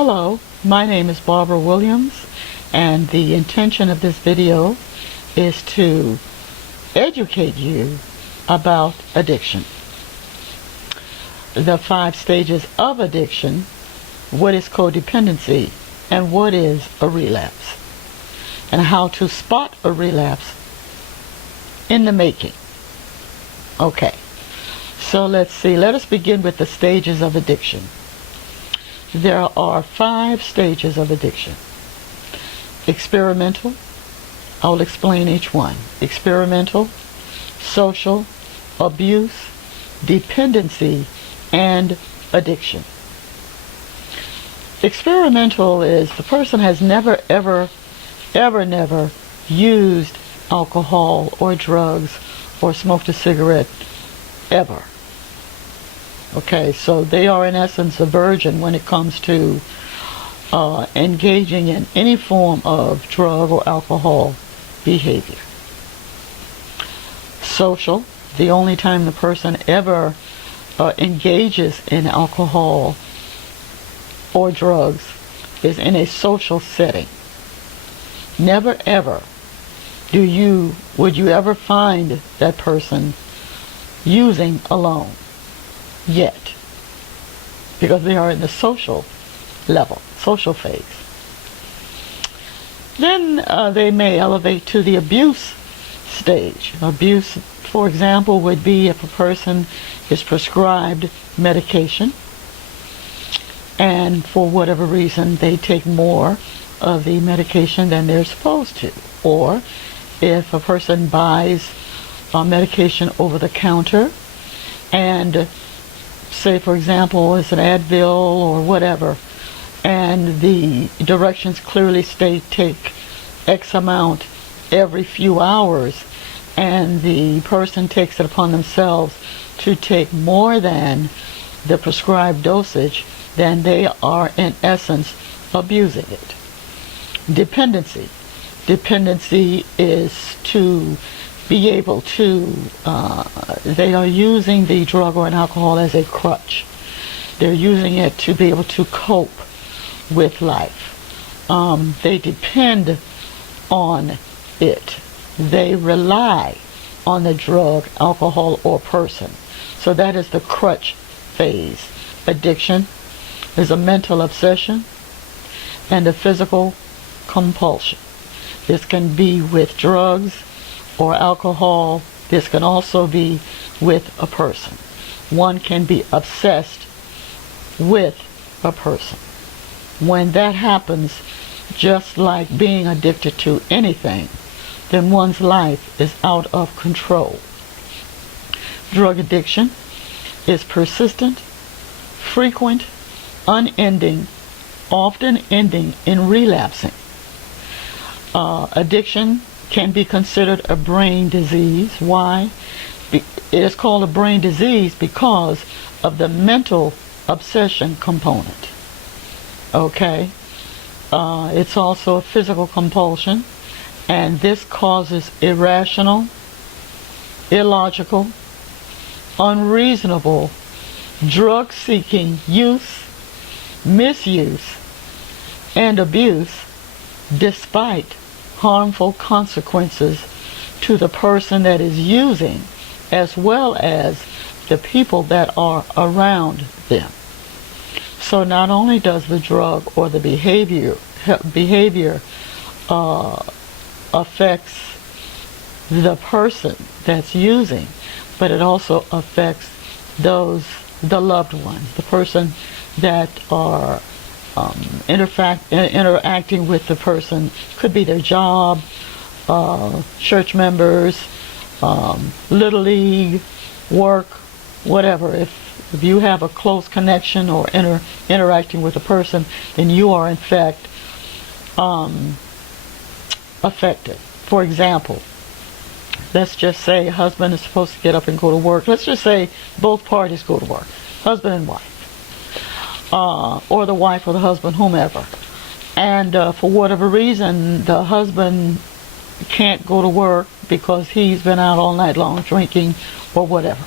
Hello, my name is Barbara Williams, and the intention of this video is to educate you about addiction. The 5 stages of addiction, what is codependency, and what is a relapse, and how to spot a relapse in the making. Okay, so let's see. Let us begin with the stages of addiction. There are 5 stages of addiction. Experimental, I will explain each one. Experimental, social, abuse, dependency, and addiction. Experimental is the person has never used alcohol or drugs or smoked a cigarette ever. Okay, so they are in essence a virgin when it comes to engaging in any form of drug or alcohol behavior. Social, the only time the person ever engages in alcohol or drugs is in a social setting. Never ever would you ever find that person using alone yet, because they are in the social level, social phase. Then they may elevate to the abuse stage. Abuse, for example, would be if a person is prescribed medication and for whatever reason they take more of the medication than they're supposed to, or if a person buys medication over the counter and say, for example, it's an Advil or whatever, and the directions clearly state take X amount every few hours, and the person takes it upon themselves to take more than the prescribed dosage, then they are in essence abusing it. Dependency. Dependency is to be able to, they are using the drug or an alcohol as a crutch. They're using it to be able to cope with life. They depend on it. They rely on the drug, alcohol, or person. So that is the crutch phase. Addiction is a mental obsession and a physical compulsion. This can be with drugs or alcohol. This can also be with a person. One can be obsessed with a person. When that happens, just like being addicted to anything, then one's life is out of control. Drug addiction is persistent, frequent, unending, often ending in relapsing. Addiction can be considered a brain disease. Why? It is called a brain disease because of the mental obsession component. Okay? It's also a physical compulsion, and this causes irrational, illogical, unreasonable, drug-seeking use, misuse, and abuse despite harmful consequences to the person that is using, as well as the people that are around them. So not only does the drug or the behavior affects the person that's using, but it also affects the loved ones, the person that are interacting with the person. Could be their job, church members, little league, work, whatever. If you have a close connection or interacting with a person, then you are in fact affected. For example, let's just say a husband is supposed to get up and go to work. Let's just say both parties go to work, husband and wife. Or the wife or the husband, whomever. And for whatever reason, the husband can't go to work because he's been out all night long drinking or whatever.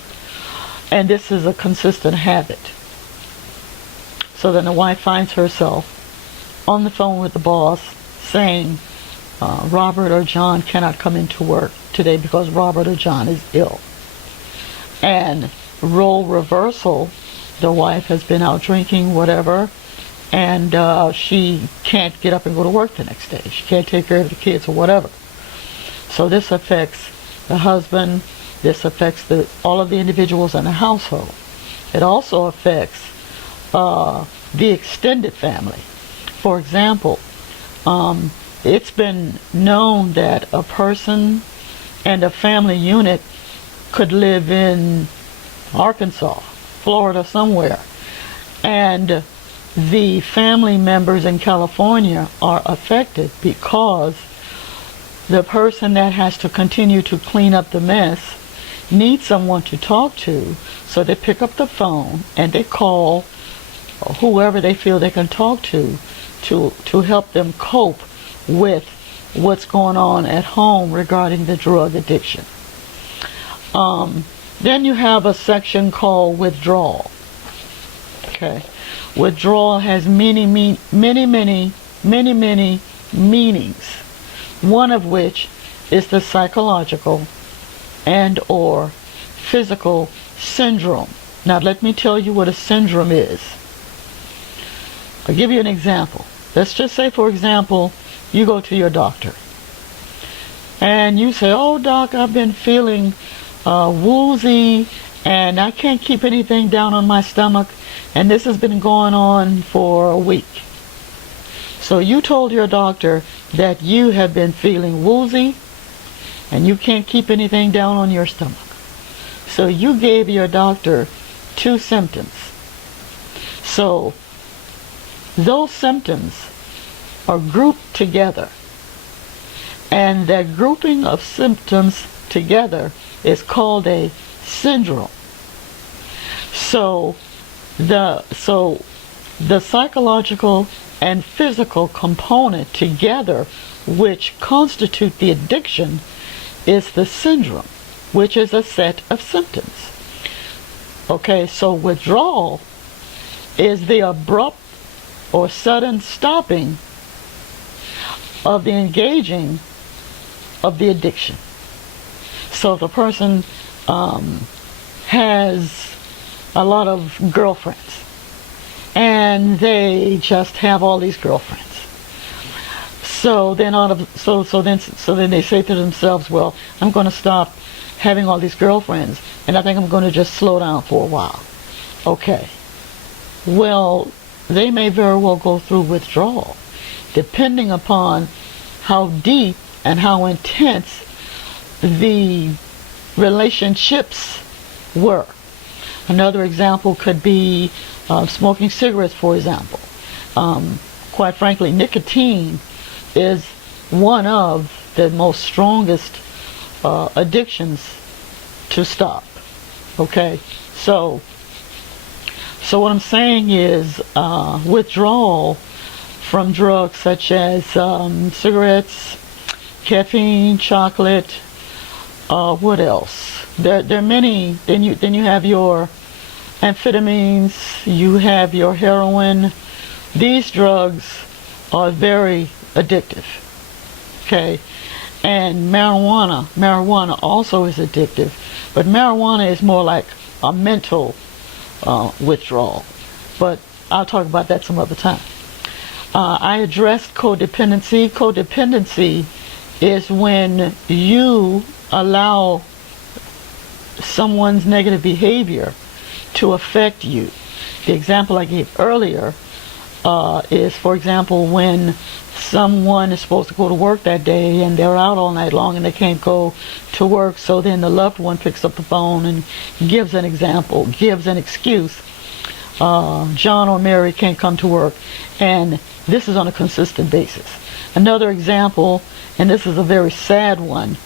And this is a consistent habit. So then the wife finds herself on the phone with the boss saying Robert or John cannot come into work today because Robert or John is ill. And role reversal, the wife has been out drinking, whatever, and she can't get up and go to work the next day. She can't take care of the kids or whatever. So this affects the husband. This affects all of the individuals in the household. It also affects the extended family. For example, it's been known that a person and a family unit could live in Arkansas, Florida, somewhere, and the family members in California are affected because the person that has to continue to clean up the mess needs someone to talk to, so they pick up the phone and they call whoever they feel they can talk to help them cope with what's going on at home regarding the drug addiction. Then you have a section called withdrawal. Okay, withdrawal has many meanings. One of which is the psychological and or physical syndrome. Now let me tell you what a syndrome is. I'll give you an example. Let's just say, for example, you go to your doctor and you say, "Oh doc, I've been feeling woozy and I can't keep anything down on my stomach, and this has been going on for a week." So you told your doctor that you have been feeling woozy and you can't keep anything down on your stomach. So you gave your doctor two symptoms. So those symptoms are grouped together, and that grouping of symptoms together is called a syndrome. So the psychological and physical component together, which constitute the addiction, is the syndrome, which is a set of symptoms. Okay, so withdrawal is the abrupt or sudden stopping of the engaging of the addiction. So if a person has a lot of girlfriends and they just have all these girlfriends, so then they say to themselves, "Well, I'm going to stop having all these girlfriends, and I think I'm going to just slow down for a while." Okay. Well, they may very well go through withdrawal, depending upon how deep and how intense the relationships were. Another example could be smoking cigarettes, for example. Quite frankly, nicotine is one of the most strongest addictions to stop. Okay, so what I'm saying is withdrawal from drugs such as cigarettes, caffeine, chocolate, what else? There are many. Then you have your amphetamines, you have your heroin. These drugs are very addictive. Okay, and marijuana also is addictive, but marijuana is more like a mental withdrawal. But I'll talk about that some other time. I addressed codependency. Codependency is when you allow someone's negative behavior to affect you. The example I gave earlier is, for example, when someone is supposed to go to work that day and they're out all night long and they can't go to work, so then the loved one picks up the phone and gives an example, gives an excuse. John or Mary can't come to work, and this is on a consistent basis. Another example, and this is a very sad one,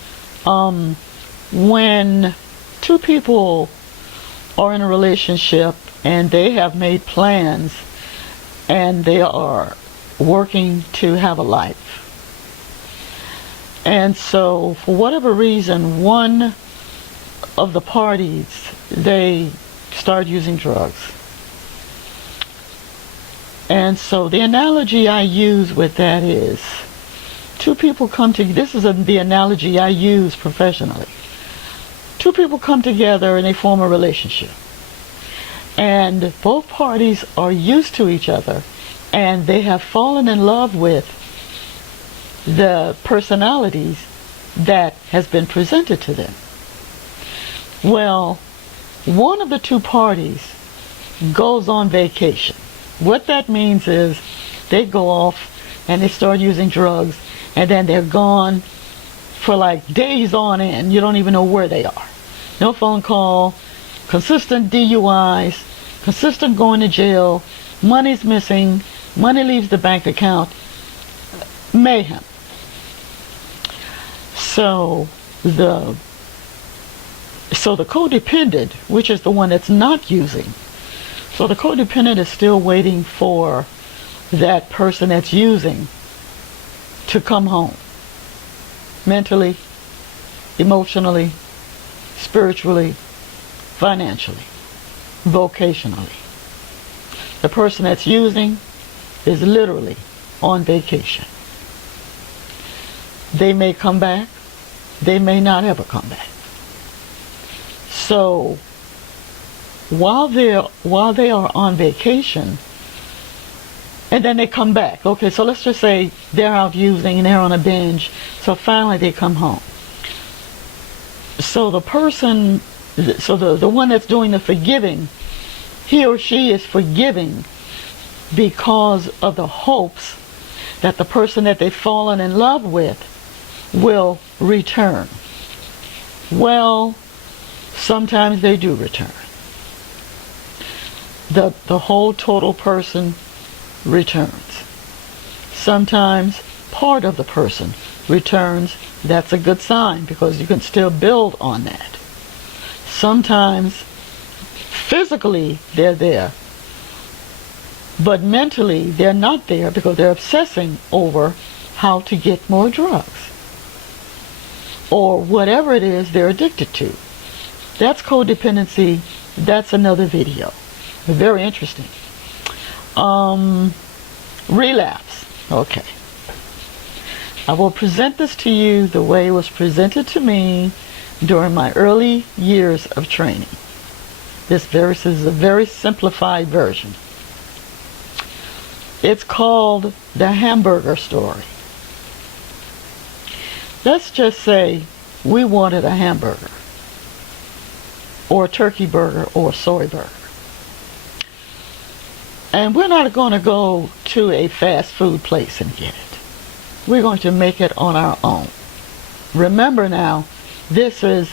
when two people are in a relationship and they have made plans and they are working to have a life. And so for whatever reason, one of the parties, they start using drugs. And so the analogy I use with that is two people come to, this is the analogy I use professionally. Two people come together and they form a relationship. And both parties are used to each other and they have fallen in love with the personalities that has been presented to them. Well, one of the two parties goes on vacation. What that means is they go off and they start using drugs, and then they're gone for like days on end. You don't even know where they are. No phone call, consistent DUIs, consistent going to jail, money's missing, money leaves the bank account, mayhem. So the codependent, which is the one that's not using, so the codependent is still waiting for that person that's using to come home. Mentally, emotionally, spiritually, financially, vocationally. The person that's using is literally on vacation. They may come back, they may not ever come back. So while they are on vacation, and then they come back. Okay, so let's just say they're out using and they're on a binge, so finally they come home. So the person, the one that's doing the forgiving, he or she is forgiving because of the hopes that the person that they've fallen in love with will return. Well, sometimes they do return. The whole total person returns. Sometimes part of the person returns. That's a good sign because you can still build on that. Sometimes physically they're there, but mentally they're not there because they're obsessing over how to get more drugs or whatever it is they're addicted to. That's codependency. That's another video. Very interesting. Relapse. Okay. I will present this to you the way it was presented to me during my early years of training. This is a very simplified version. It's called the hamburger story. Let's just say we wanted a hamburger, or a turkey burger, or a soy burger. And we're not going to go to a fast food place and get it. We're going to make it on our own. Remember now, this is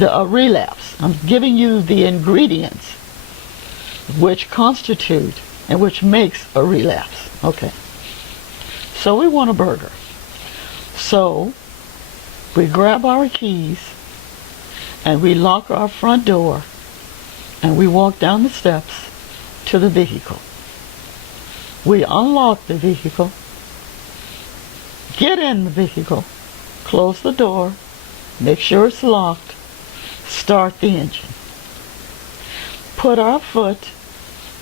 a relapse. I'm giving you the ingredients which constitute and which makes a relapse. Okay. So we want a burger. So we grab our keys and we lock our front door and we walk down the steps to the vehicle. We unlock the vehicle, get in the vehicle, close the door, make sure it's locked, start the engine. Put our foot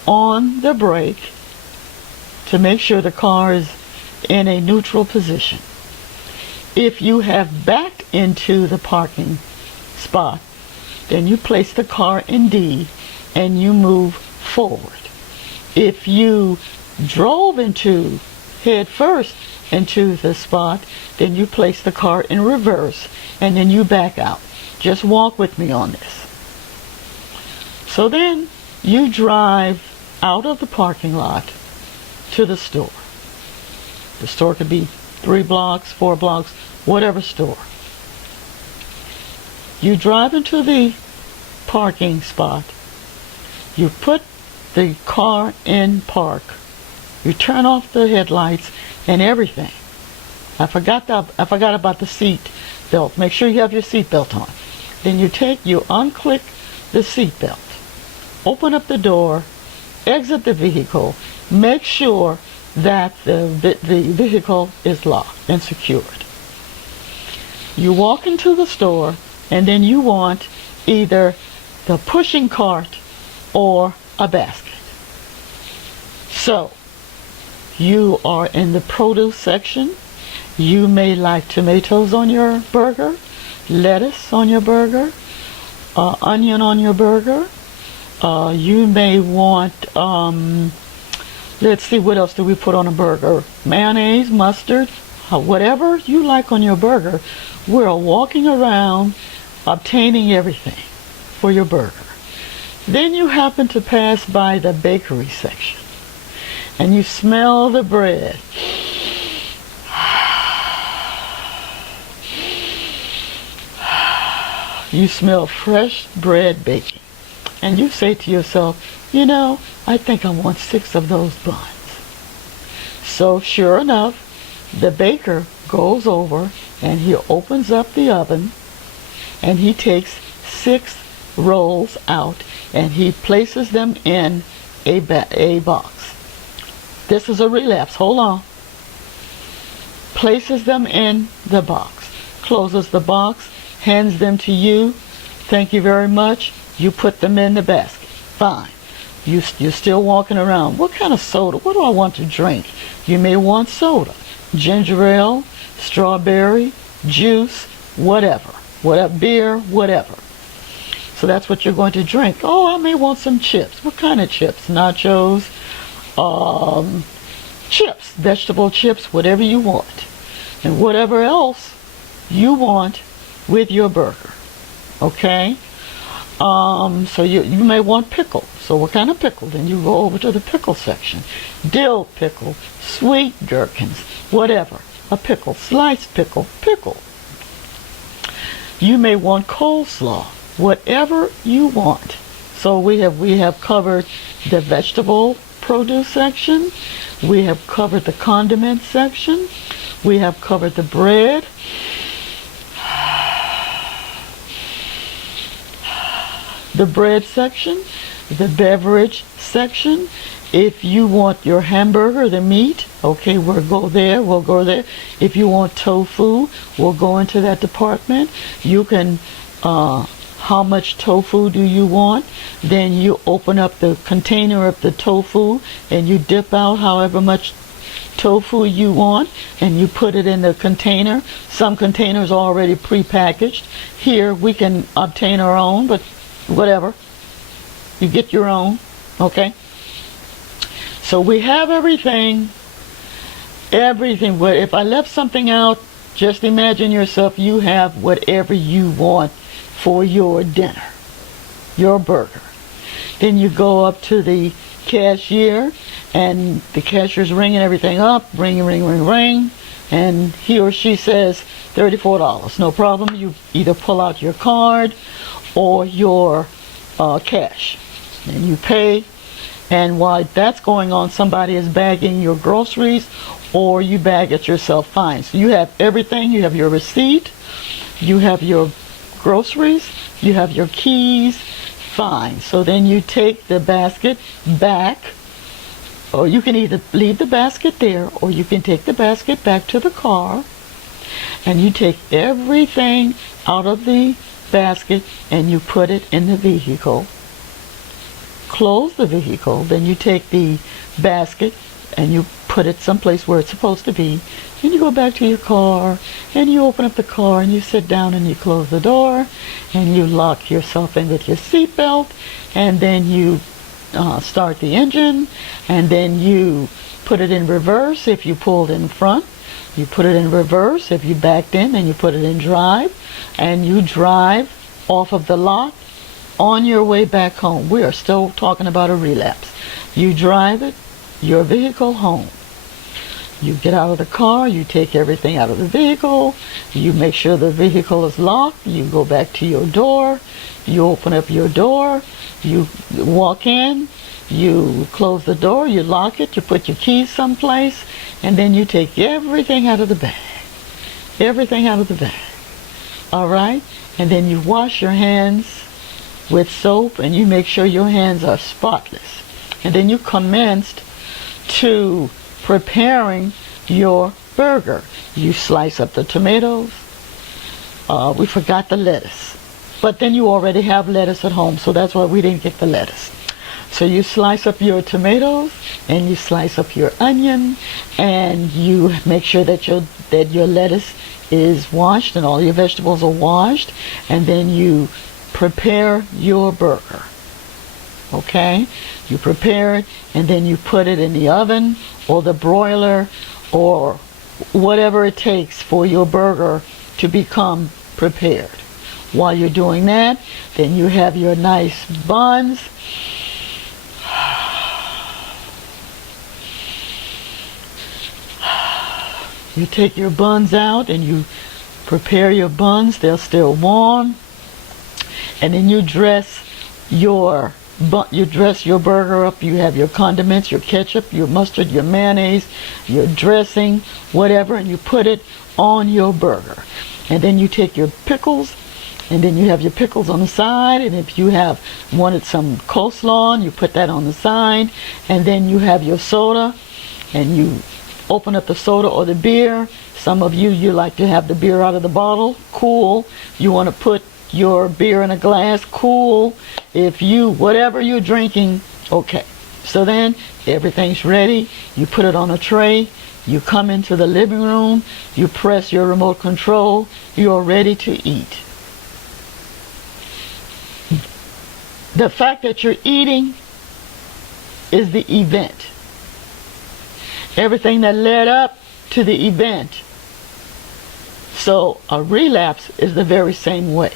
on the brake to make sure the car is in a neutral position. If you have backed into the parking spot, then you place the car in D and you move forward. If you drove head first into the spot, then you place the car in reverse and then you back out. Just walk with me on this. So then you drive out of the parking lot to the store. The store could be 3 blocks, 4 blocks, whatever store. You drive into the parking spot. You put the car in park. You turn off the headlights and everything. I forgot about the seat belt. Make sure you have your seat belt on. Then you unclick the seat belt. Open up the door, exit the vehicle, make sure that the vehicle is locked and secured. You walk into the store and then you want either the pushing cart or a basket. So, you are in the produce section. You may like tomatoes on your burger, lettuce on your burger, onion on your burger. You may want, let's see, what else do we put on a burger? Mayonnaise, mustard, whatever you like on your burger. We're walking around obtaining everything for your burger. Then you happen to pass by the bakery section and you smell the bread. You smell fresh bread baking. And you say to yourself, you know, I think I want 6 of those buns. So sure enough, the baker goes over and he opens up the oven and he takes 6 rolls out and he places them in a box. This is a relapse. Hold on. Places them in the box. Closes the box. Hands them to you. Thank you very much. You put them in the basket. Fine. You're still walking around. What kind of soda? What do I want to drink? You may want soda. Ginger ale, strawberry, juice, whatever. Beer, whatever. So that's what you're going to drink. Oh, I may want some chips. What kind of chips? Nachos, chips, vegetable chips, whatever you want. And whatever else you want with your burger. Okay? So you may want pickle. So what kind of pickle? Then you go over to the pickle section. Dill pickle, sweet gherkins, whatever. A pickle, sliced pickle, pickle. You may want coleslaw, whatever you want. So we have covered the vegetable produce section. We have covered the condiment section. We have covered the bread. The bread section, the beverage section. If you want your hamburger, the meat, okay, we'll go there. If you want tofu, we'll go into that department. You can, how much tofu do you want? Then you open up the container of the tofu and you dip out however much tofu you want and you put it in the container. Some containers are already pre-packaged. Here we can obtain our own, but whatever. You get your own, okay? So we have everything. But if I left something out, just imagine yourself, you have whatever you want for your dinner, your burger. Then you go up to the cashier, and the cashier's ringing everything up, ring, and he or she says $34. No problem. You either pull out your card or your cash, and you pay. And while that's going on, somebody is bagging your groceries, or you bag it yourself. Fine. So you have everything. You have your receipt, you have your groceries, you have your keys. Fine. So then you take the basket back, or you can either leave the basket there, or you can take the basket back to the car, and you take everything out of the basket and you put it in the vehicle. Close the vehicle, then you take the basket and you put it someplace where it's supposed to be. Then you go back to your car and you open up the car and you sit down and you close the door and you lock yourself in with your seatbelt, and then you start the engine, and then you put it in reverse if you pulled in front. You put it in reverse if you backed in, and you put it in drive, and you drive off of the lot on your way back home. We are still talking about a relapse. You drive it, your vehicle, home. You get out of the car, you take everything out of the vehicle, you make sure the vehicle is locked, you go back to your door, you open up your door, you walk in, you close the door, you lock it, you put your keys someplace, and then you take everything out of the bag. Everything out of the bag. All right? And then you wash your hands with soap, and you make sure your hands are spotless. And then you commenced to preparing your burger. You slice up the tomatoes. We forgot the lettuce. But then you already have lettuce at home, so that's why we didn't get the lettuce. So you slice up your tomatoes and you slice up your onion, and you make sure that your lettuce is washed and all your vegetables are washed, and then you prepare your burger. Okay? You prepare it and then you put it in the oven or the broiler or whatever it takes for your burger to become prepared. While you're doing that, then you have your nice buns. You take your buns out and you prepare your buns. They're still warm. And then you dress your burger up. You have your condiments, your ketchup, your mustard, your mayonnaise, your dressing, whatever, and you put it on your burger. And then you take your pickles, and then you have your pickles on the side, and if you wanted some coleslaw, you put that on the side, and then you have your soda, and you open up the soda or the beer. Some of you like to have the beer out of the bottle. Cool. You want to put your beer in a glass. Cool. If whatever you're drinking, okay. So then everything's ready. You put it on a tray. You come into the living room. You press your remote control. You're ready to eat. The fact that you're eating is the event. Everything that led up to the event. So a relapse is the very same way.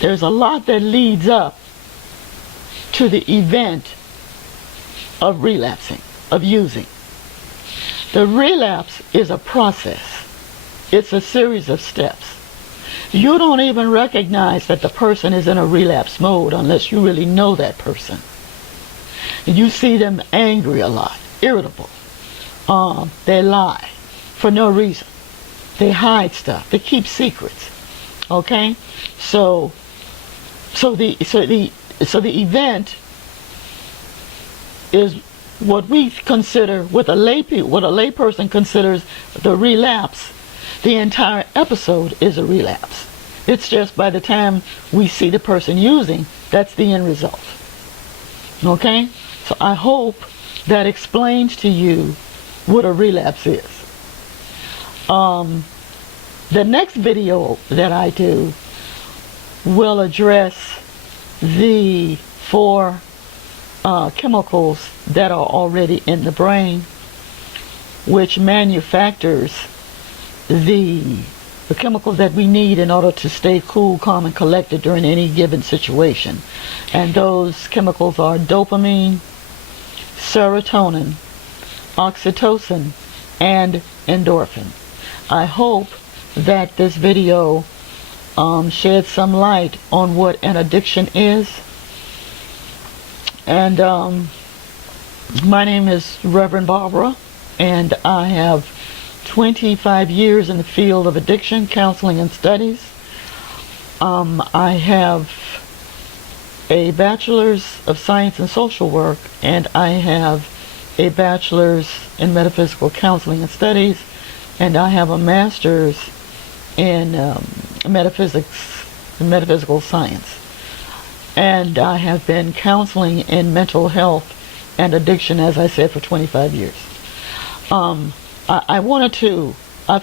There's a lot that leads up to the event of relapsing, of using. The relapse is a process. It's a series of steps. You don't even recognize that the person is in a relapse mode unless you really know that person. You see them angry a lot, irritable. They lie for no reason. They hide stuff. They keep secrets. Okay? So the event is what we consider, what a layperson considers the relapse. The entire episode is a relapse. It's just by the time we see the person using, that's the end result. Okay? So I hope that explains to you what a relapse is. The next video that I do will address the 4 chemicals that are already in the brain, which manufactures the chemicals that we need in order to stay cool, calm, and collected during any given situation. And those chemicals are dopamine, serotonin, oxytocin, and endorphin. I hope that this video sheds some light on what an addiction is. And my name is Reverend Barbara, and I have 25 years in the field of addiction counseling and studies. I have a bachelor's of science in social work, and I have a bachelor's in metaphysical counseling and studies, and I have a master's in metaphysical science. And I have been counseling in mental health and addiction, as I said, for 25 years. I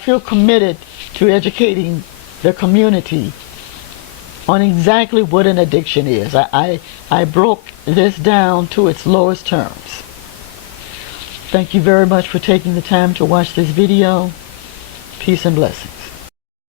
feel committed to educating the community on exactly what an addiction is. I broke this down to its lowest terms. Thank you very much for taking the time to watch this video. Peace and blessings.